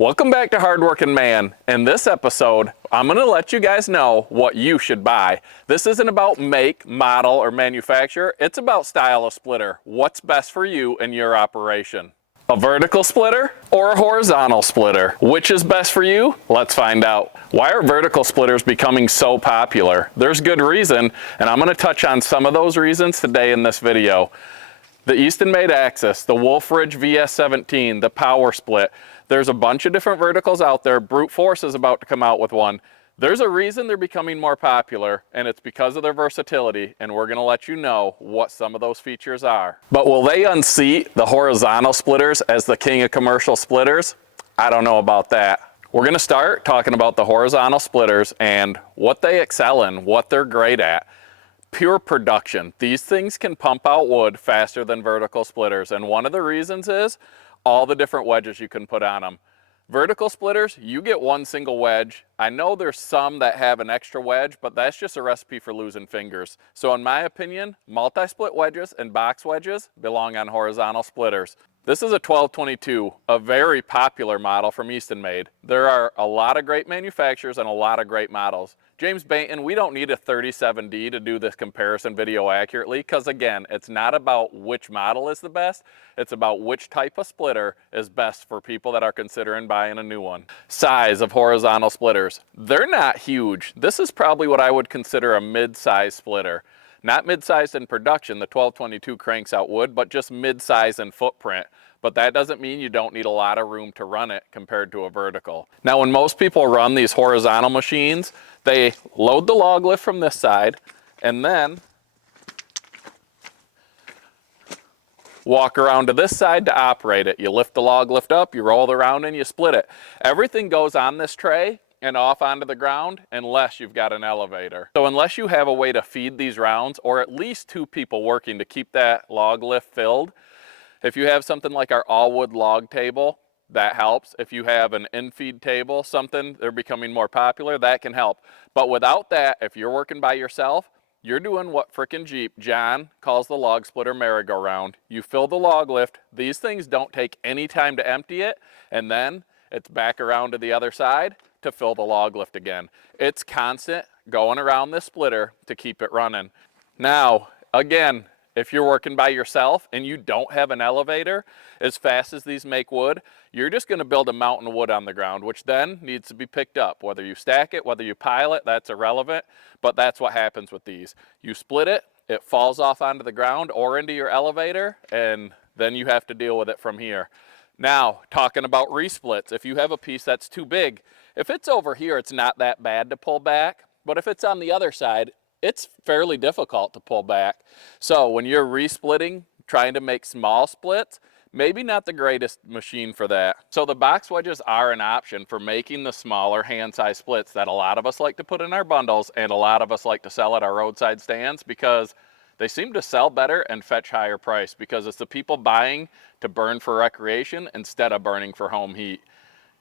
Welcome back to Hardworking Man. In this episode, I'm going to let you guys know what you should buy. This isn't about make, model, or manufacturer. It's about style of splitter. What's best for you and your operation? A vertical splitter or a horizontal splitter? Which is best for you? Let's find out. Why are vertical splitters becoming so popular? There's good reason, and I'm going to touch on some of those reasons today in this video. The Eastonmade Axis, the Wolfe Ridge VS17, the Power Split. There's a bunch of different verticals out there. Brute Force is about to come out with one. There's a reason they're becoming more popular, and it's because of their versatility, and we're gonna let you know what some of those features are. But will they unseat the horizontal splitters as the king of commercial splitters? I don't know about that. We're gonna start talking about the horizontal splitters and what they excel in, what they're great at. Pure production. These things can pump out wood faster than vertical splitters, and one of the reasons is all the different wedges you can put on them. Vertical splitters, you get one single wedge. I know there's some that have an extra wedge, but that's just a recipe for losing fingers. So in my opinion, multi-split wedges and box wedges belong on horizontal splitters. This is a 1222, a very popular model from Eastonmade. There are a lot of great manufacturers and a lot of great models. James Bainton, we don't need a 37D to do this comparison video accurately because again, it's not about which model is the best, it's about which type of splitter is best for people that are considering buying a new one. Size of horizontal splitters. They're not huge. This is probably what I would consider a mid-size splitter. Not mid-sized in production, the 1222 cranks out wood, but just mid-size in footprint. But that doesn't mean you don't need a lot of room to run it compared to a vertical. Now, when most people run these horizontal machines, they load the log lift from this side and then walk around to this side to operate it. You lift the log lift up, you roll it around and you split it. Everything goes on this tray and off onto the ground unless you've got an elevator. So unless you have a way to feed these rounds or at least two people working to keep that log lift filled, if you have something like our all wood log table, that helps. If you have an in-feed table, something, they're becoming more popular, that can help. But without that, if you're working by yourself, you're doing what frickin' Jeep John calls the log splitter merry-go-round. You fill the log lift, these things don't take any time to empty it, and then it's back around to the other side to fill the log lift again. It's constant going around this splitter to keep it running. Now, again, if you're working by yourself and you don't have an elevator, as fast as these make wood, you're just gonna build a mountain of wood on the ground, which then needs to be picked up. Whether you stack it, whether you pile it, that's irrelevant, but that's what happens with these. You split it, it falls off onto the ground or into your elevator, and then you have to deal with it from here. Now, talking about resplits, if you have a piece that's too big, if it's over here, it's not that bad to pull back, but if it's on the other side, it's fairly difficult to pull back. So when you're resplitting, trying to make small splits, maybe not the greatest machine for that. So the box wedges are an option for making the smaller hand-size splits that a lot of us like to put in our bundles and a lot of us like to sell at our roadside stands because they seem to sell better and fetch higher price because it's the people buying to burn for recreation instead of burning for home heat.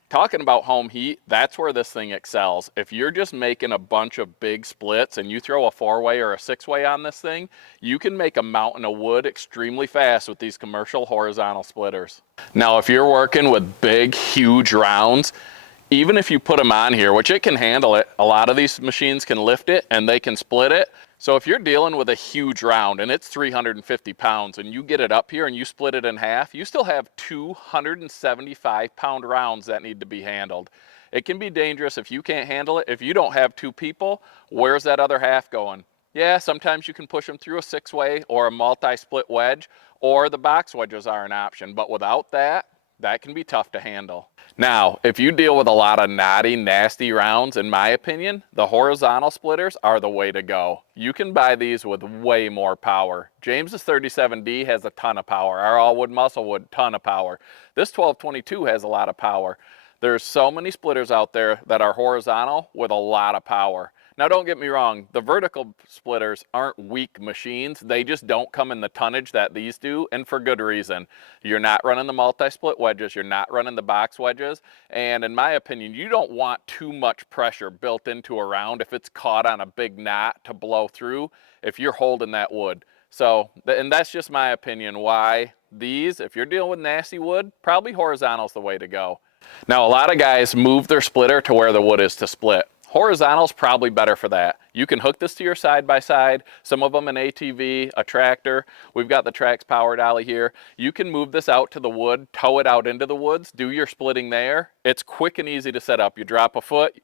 Talking about home heat, that's where this thing excels. If you're just making a bunch of big splits and you throw a 4-way or a 6-way on this thing, you can make a mountain of wood extremely fast with these commercial horizontal splitters. Now, if you're working with big, huge rounds, even if you put them on here, which it can handle it, a lot of these machines can lift it and they can split it. So if you're dealing with a huge round and it's 350 pounds and you get it up here and you split it in half, you still have 275-pound rounds that need to be handled. It can be dangerous if you can't handle it. If you don't have two people, where's that other half going? Yeah, sometimes you can push them through a 6-way or a multi-split wedge, or the box wedges are an option, but without that, that can be tough to handle. Now, if you deal with a lot of knotty, nasty rounds, in my opinion, the horizontal splitters are the way to go. You can buy these with way more power. James's 37D has a ton of power. Our all-wood muscle wood, ton of power. This 1222 has a lot of power. There's so many splitters out there that are horizontal with a lot of power. Now, don't get me wrong, the vertical splitters aren't weak machines. They just don't come in the tonnage that these do, and for good reason. You're not running the multi-split wedges, you're not running the box wedges, and in my opinion, you don't want too much pressure built into a round if it's caught on a big knot to blow through if you're holding that wood. So, and that's just my opinion why these, if you're dealing with nasty wood, probably horizontal's the way to go. Now, a lot of guys move their splitter to where the wood is to split. Horizontal's probably better for that. You can hook this to your side-by-side, some of them an ATV, a tractor. We've got the Trax power dolly here. You can move this out to the wood, tow it out into the woods, do your splitting there. It's quick and easy to set up. You drop a foot,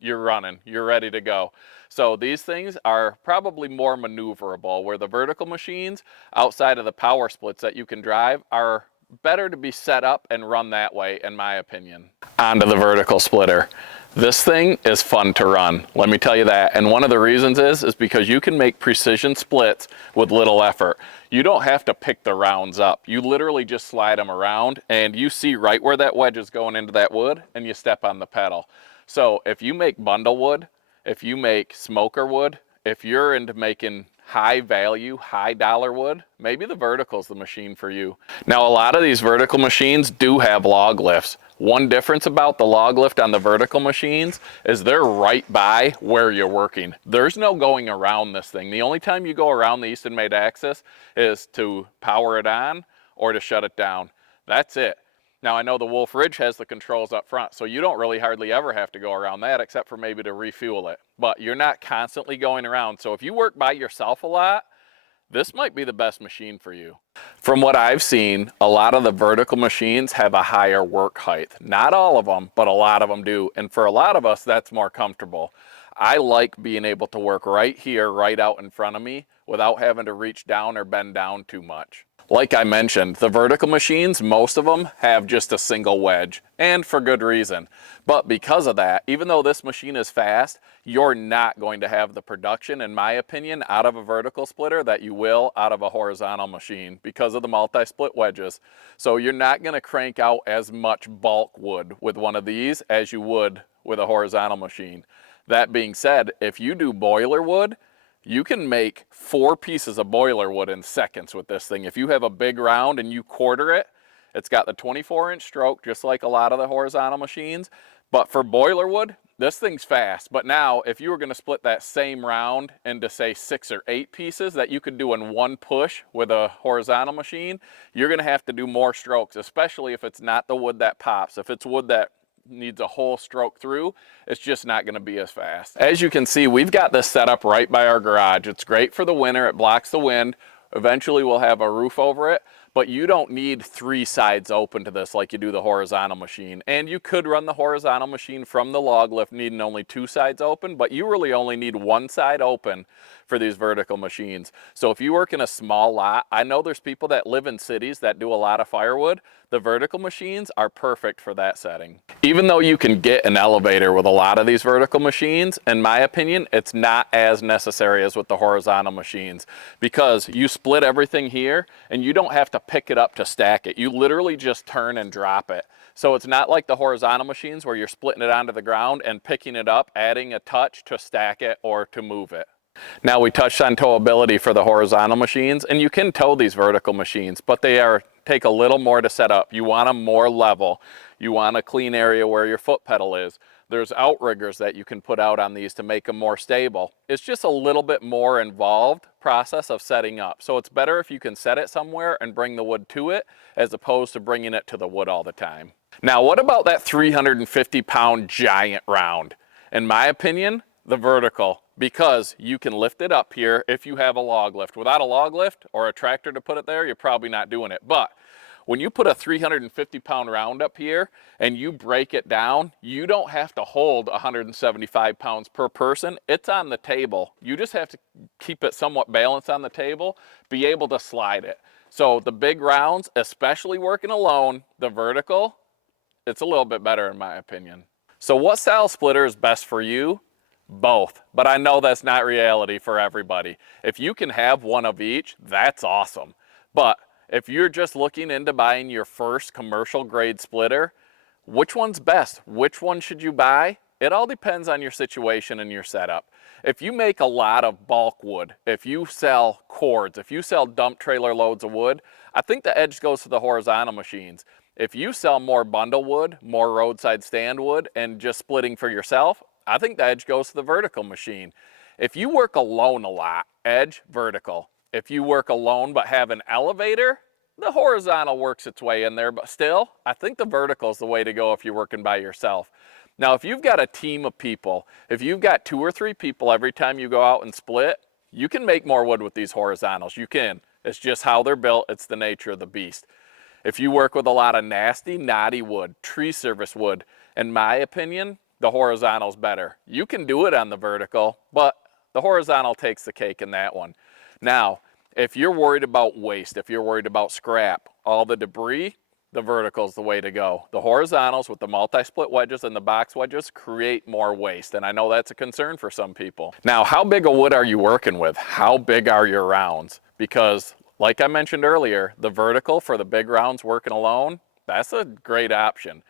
you're running, you're ready to go. So these things are probably more maneuverable, where the vertical machines outside of the power splits that you can drive are better to be set up and run that way, in my opinion. Onto the vertical splitter. This thing is fun to run, let me tell you that. And one of the reasons is because you can make precision splits with little effort. You don't have to pick the rounds up. You literally just slide them around and you see right where that wedge is going into that wood and you step on the pedal. So if you make bundle wood, if you make smoker wood, if you're into making high value, high dollar wood, maybe the vertical's the machine for you. Now, a lot of these vertical machines do have log lifts. One difference about the log lift on the vertical machines is they're right by where you're working. There's no going around this thing. The only time you go around the Eastonmade axis is to power it on or to shut it down. That's it. Now, I know the Wolfe Ridge has the controls up front, so you don't really hardly ever have to go around that except for maybe to refuel it. But you're not constantly going around. So if you work by yourself a lot, this might be the best machine for you. From what I've seen, a lot of the vertical machines have a higher work height. Not all of them, but a lot of them do. And for a lot of us, that's more comfortable. I like being able to work right here, right out in front of me, without having to reach down or bend down too much. Like I mentioned, the vertical machines, most of them have just a single wedge, and for good reason. But because of that, even though this machine is fast, you're not going to have the production, in my opinion, out of a vertical splitter that you will out of a horizontal machine because of the multi-split wedges. So you're not going to crank out as much bulk wood with one of these as you would with a horizontal machine. That being said, if you do boiler wood, you can make 4 pieces of boiler wood in seconds with this thing. If you have a big round and you quarter it, it's got the 24-inch stroke, just like a lot of the horizontal machines. But for boiler wood, this thing's fast. But now, if you were going to split that same round into, say, 6 or 8 pieces that you could do in one push with a horizontal machine, you're going to have to do more strokes, especially if it's not the wood that pops. If it's wood that needs a whole stroke through, it's just not going to be as fast. As you can see, we've got this set up right by our garage. It's great for the winter. It blocks the wind. Eventually we'll have a roof over it, but you don't need 3 sides open to this like you do the horizontal machine. And you could run the horizontal machine from the log lift needing only 2 sides open, but you really only need 1 side open for these vertical machines. So if you work in a small lot, I know there's people that live in cities that do a lot of firewood. The vertical machines are perfect for that setting. Even though you can get an elevator with a lot of these vertical machines, in my opinion, it's not as necessary as with the horizontal machines, because you split everything here and you don't have to pick it up to stack it. You literally just turn and drop it. So it's not like the horizontal machines where you're splitting it onto the ground and picking it up, adding a touch to stack it or to move it. Now, we touched on towability for the horizontal machines, and you can tow these vertical machines, but they take a little more to set up. You want them more level. You want a clean area where your foot pedal is. There's outriggers that you can put out on these to make them more stable. It's just a little bit more involved process of setting up. So it's better if you can set it somewhere and bring the wood to it, as opposed to bringing it to the wood all the time. Now, what about that 350-pound giant round? In my opinion, the vertical, because you can lift it up here if you have a log lift. Without a log lift or a tractor to put it there, you're probably not doing it. But when you put a 350-pound round up here and you break it down, you don't have to hold 175 pounds per person. It's on the table. You just have to keep it somewhat balanced on the table, be able to slide it. So the big rounds, especially working alone, the vertical, it's a little bit better in my opinion. So what style splitter is best for you? Both, but I know that's not reality for everybody. If you can have one of each, that's awesome. But if you're just looking into buying your first commercial grade splitter, which one's best? Which one should you buy? It all depends on your situation and your setup. If you make a lot of bulk wood, if you sell cords, if you sell dump trailer loads of wood, I think the edge goes to the horizontal machines. If you sell more bundle wood, more roadside stand wood, and just splitting for yourself, I think the edge goes to the vertical machine. If you work alone a lot, edge, vertical. If you work alone but have an elevator, The horizontal works its way in there, but still, I think the vertical is the way to go if you're working by yourself. Now, if you've got a team of people, if you've got 2 or 3 people every time you go out and split, you can make more wood with these horizontals. You can. It's just how they're built. It's the nature of the beast. If you work with a lot of nasty, knotty wood, tree service wood, in my opinion, the horizontal's better. You can do it on the vertical, but the horizontal takes the cake in that one. Now, if you're worried about waste, if you're worried about scrap, all the debris, the vertical's the way to go. The horizontals with the multi-split wedges and the box wedges create more waste, and I know that's a concern for some people. Now, how big a wood are you working with? How big are your rounds? Because like I mentioned earlier, the vertical for the big rounds working alone, that's a great option.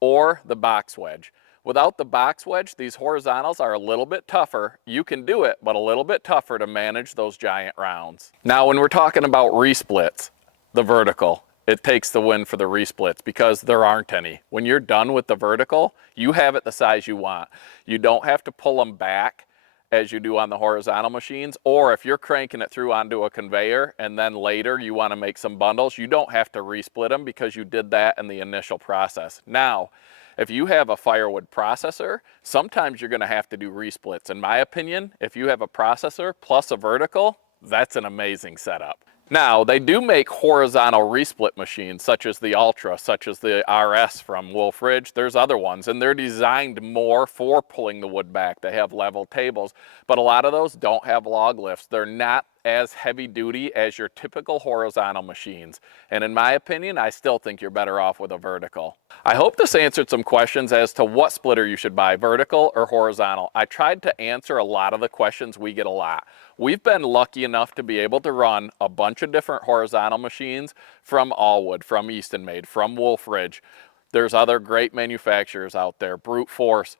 Or the box wedge. Without the box wedge, these horizontals are a little bit tougher. You can do it, but a little bit tougher to manage those giant rounds. Now, when we're talking about resplits, the vertical, it takes the win for the resplits because there aren't any. When you're done with the vertical, you have it the size you want. You don't have to pull them back as you do on the horizontal machines, or if you're cranking it through onto a conveyor and then later you want to make some bundles, you don't have to resplit them because you did that in the initial process. Now, if you have a firewood processor, sometimes you're going to have to do resplits. In my opinion, if you have a processor plus a vertical, that's an amazing setup. Now, they do make horizontal resplit machines, such as the Ultra, such as the RS from Wolfe Ridge. There's other ones, and they're designed more for pulling the wood back. They have level tables, but a lot of those don't have log lifts. They're not as heavy duty as your typical horizontal machines. And in my opinion, I still think you're better off with a vertical. I hope this answered some questions as to what splitter you should buy, vertical or horizontal. I tried to answer a lot of the questions we get a lot. We've been lucky enough to be able to run a bunch of different horizontal machines from Allwood, from Eastonmade, from Wolfe Ridge. There's other great manufacturers out there, Brute Force,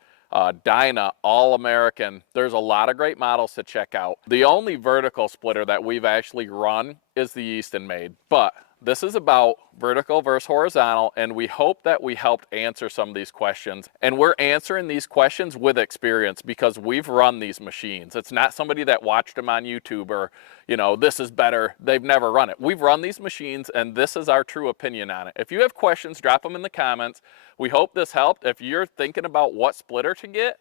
Dyna, All American. There's a lot of great models to check out. The only vertical splitter that we've actually run is the Eastonmade, but this is about vertical versus horizontal, and we hope that we helped answer some of these questions. And we're answering these questions with experience because we've run these machines. It's not somebody that watched them on YouTube or, you know, this is better. They've never run it. We've run these machines, and this is our true opinion on it. If you have questions, drop them in the comments. We hope this helped. If you're thinking about what splitter to get,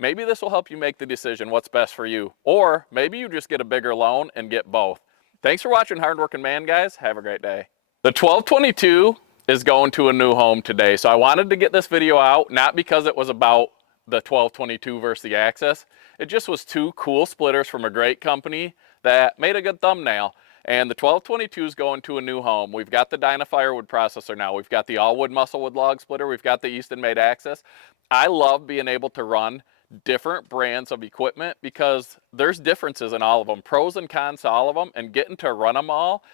maybe this will help you make the decision what's best for you. Or maybe you just get a bigger loan and get both. Thanks for watching Hardworking Man, guys. Have a great day. The 1222 is going to a new home today. So I wanted to get this video out, not because it was about the 1222 versus the Axis. It just was 2 cool splitters from a great company that made a good thumbnail. And the 1222 is going to a new home. We've got the Dyna firewood processor now. We've got the Allwood musclewood log splitter. We've got the Eastonmade Axis. I love being able to run different brands of equipment because there's differences in all of them, pros and cons to all of them, and getting to run them all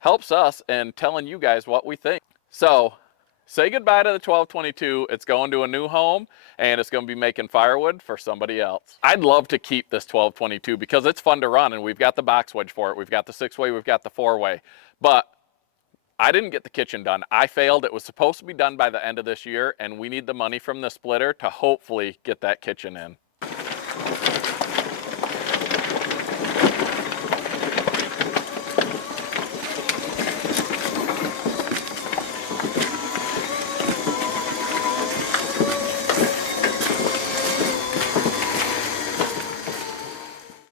helps us in telling you guys what we think. So say goodbye to the 1222. It's going to a new home and it's going to be making firewood for somebody else. I'd love to keep this 1222 because it's fun to run, and we've got the box wedge for it. We've got the 6-way, we've got the 4-way, but I didn't get the kitchen done. I failed. It was supposed to be done by the end of this year, and we need the money from the splitter to hopefully get that kitchen in.